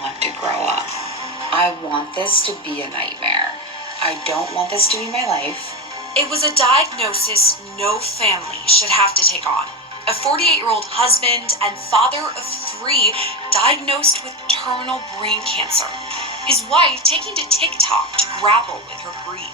want to grow up. I want this to be a nightmare. I don't want this to be my life. It was a diagnosis no family should have to take on. A 48-year-old husband and father of 3 diagnosed with terminal brain cancer. His wife taking to TikTok to grapple with her grief.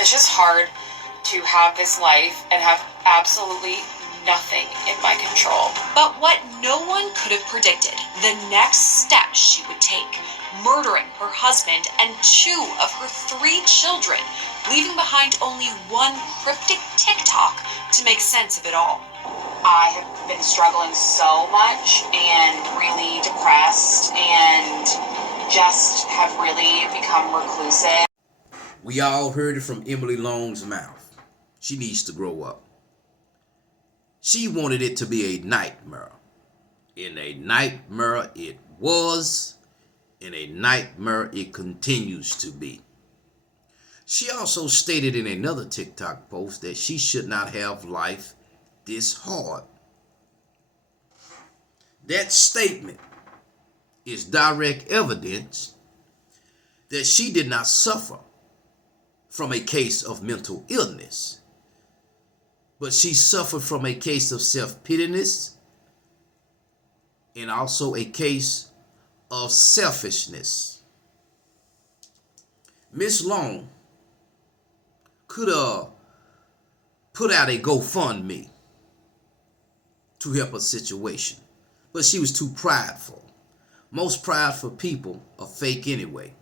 It's just hard to have this life and have absolutely nothing in my control. But what no one could have predicted, the next step she would take, murdering her husband and 2 of her 3 children, leaving behind only one cryptic TikTok to make sense of it all. I have been struggling so much and really depressed and just have really become reclusive. We all heard it from Emily Long's mouth. She needs to grow up. She wanted it to be a nightmare. And a nightmare it was, and a nightmare it continues to be. She also stated in another TikTok post that she should not have life this hard. That statement is direct evidence that she did not suffer from a case of mental illness, but she suffered from a case of self-pityness and also a case of selfishness. Miss Long could put out a GoFundMe to help her situation, but she was too prideful. Most prideful people are fake anyway.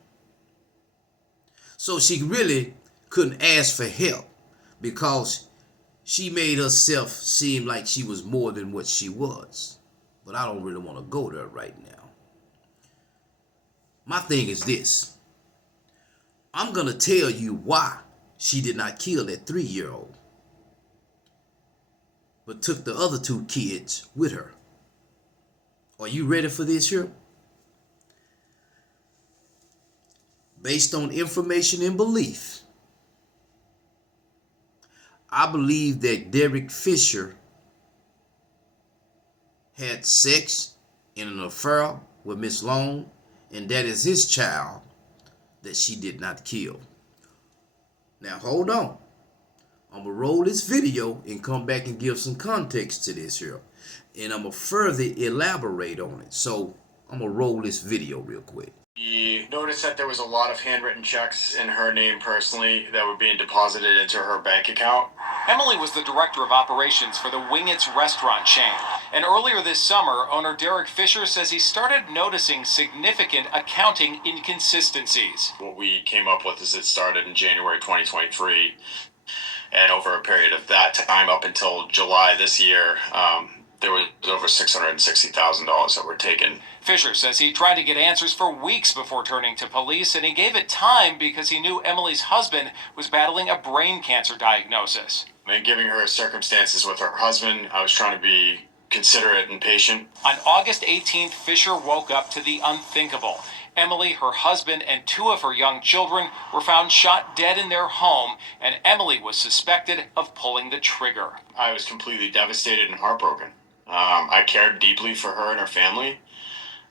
So she really couldn't ask for help because she made herself seem like she was more than what she was. But I don't really want to go there right now. My thing is this. I'm going to tell you why she did not kill that 3-year-old, but took the other 2 kids with her. Are you ready for this here? Based on information and belief, I believe that Derek Fisher had sex in an affair with Miss Long, and that is his child that she did not kill. Now hold on. I'm going to roll this video and come back and give some context to this here. And I'm going to further elaborate on it. So I'm going to roll this video real quick. He noticed that there was a lot of handwritten checks in her name personally that were being deposited into her bank account. Emily was the director of operations for the Wingett's restaurant chain. And earlier this summer, owner Derek Fisher says he started noticing significant accounting inconsistencies. What we came up with is it started in January 2023. And over a period of that time up until July this year, there was over $660,000 that were taken. Fisher says he tried to get answers for weeks before turning to police, and he gave it time because he knew Emily's husband was battling a brain cancer diagnosis. And giving her circumstances with her husband, I was trying to be considerate and patient. On August 18th, Fisher woke up to the unthinkable. Emily, her husband, and 2 of her young children were found shot dead in their home, and Emily was suspected of pulling the trigger. I was completely devastated and heartbroken. I cared deeply for her and her family.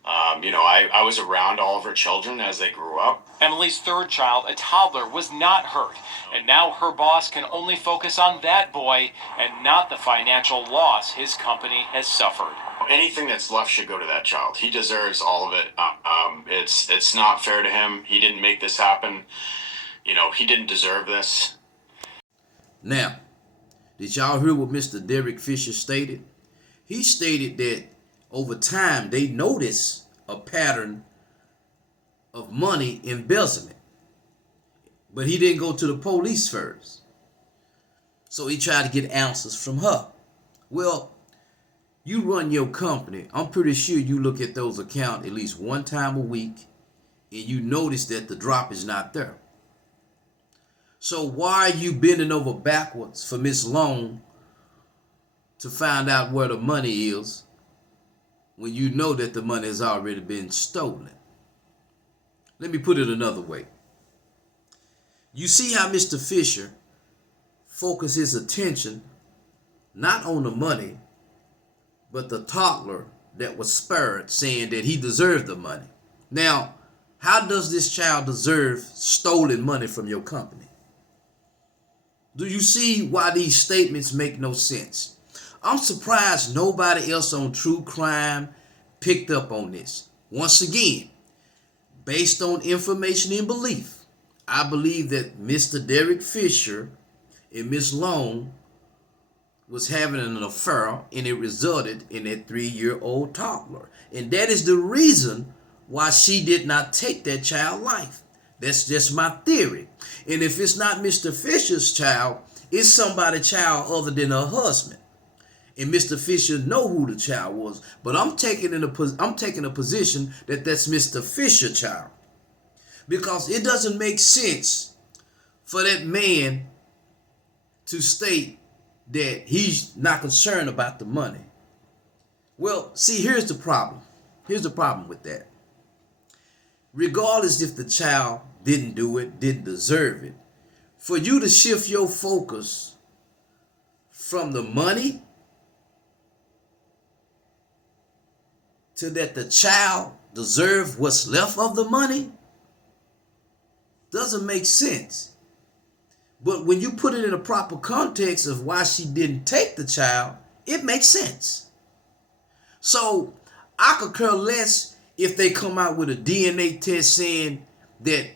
I was around all of her children as they grew up. Emily's 3rd child, a toddler, was not hurt, and now her boss can only focus on that boy and not the financial loss his company has suffered. Anything that's left should go to that child. He deserves all of it. It's not fair to him. He didn't make this happen. He didn't deserve this. Now, did y'all hear what Mr. Derek Fisher stated? He stated that over time they noticed a pattern of money embezzlement, but he didn't go to the police first. So he tried to get answers from her. Well, you run your company. I'm pretty sure you look at those accounts at least one time a week and you notice that the drop is not there. So why are you bending over backwards for Miss Long to find out where the money is when you know that the money has already been stolen? Let me put it another way. You see how Mr. Fisher focused his attention not on the money, but the toddler that was spared, saying that he deserved the money. Now, how does this child deserve stolen money from your company? Do you see why these statements make no sense? I'm surprised nobody else on true crime picked up on this. Once again, based on information and belief, I believe that Mr. Derek Fisher and Miss Long was having an affair, and it resulted in a 3-year-old toddler. And that is the reason why she did not take that child's life. That's just my theory. And if it's not Mr. Fisher's child, it's somebody's child other than her husband. And Mr. Fisher know who the child was, but I'm taking a position that that's Mr. Fisher's child, because it doesn't make sense for that man to state that he's not concerned about the money. Well, see, here's the problem. Here's the problem with that. Regardless if the child didn't do it, didn't deserve it, for you to shift your focus from the money to that the child deserve what's left of the money doesn't make sense. But when you put it in a proper context of why she didn't take the child, it makes sense. So I could care less if they come out with a DNA test saying that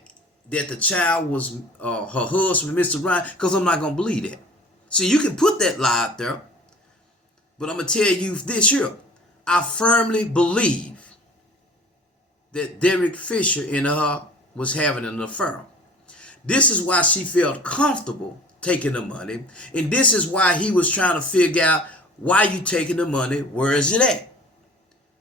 the child was her husband, Mr. Ryan, because I'm not going to believe that. So you can put that lie out there, but I'm going to tell you this here. I firmly believe that Derek Fisher and her was having an affair. This is why she felt comfortable taking the money, and this is why he was trying to figure out, why you taking the money, where is it at?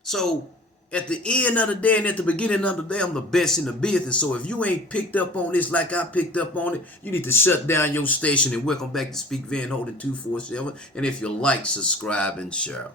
So at the end of the day and at the beginning of the day, I'm the best in the business. So if you ain't picked up on this like I picked up on it, you need to shut down your station. And welcome back to Speak Van Holden 247. And if you like, subscribe and share.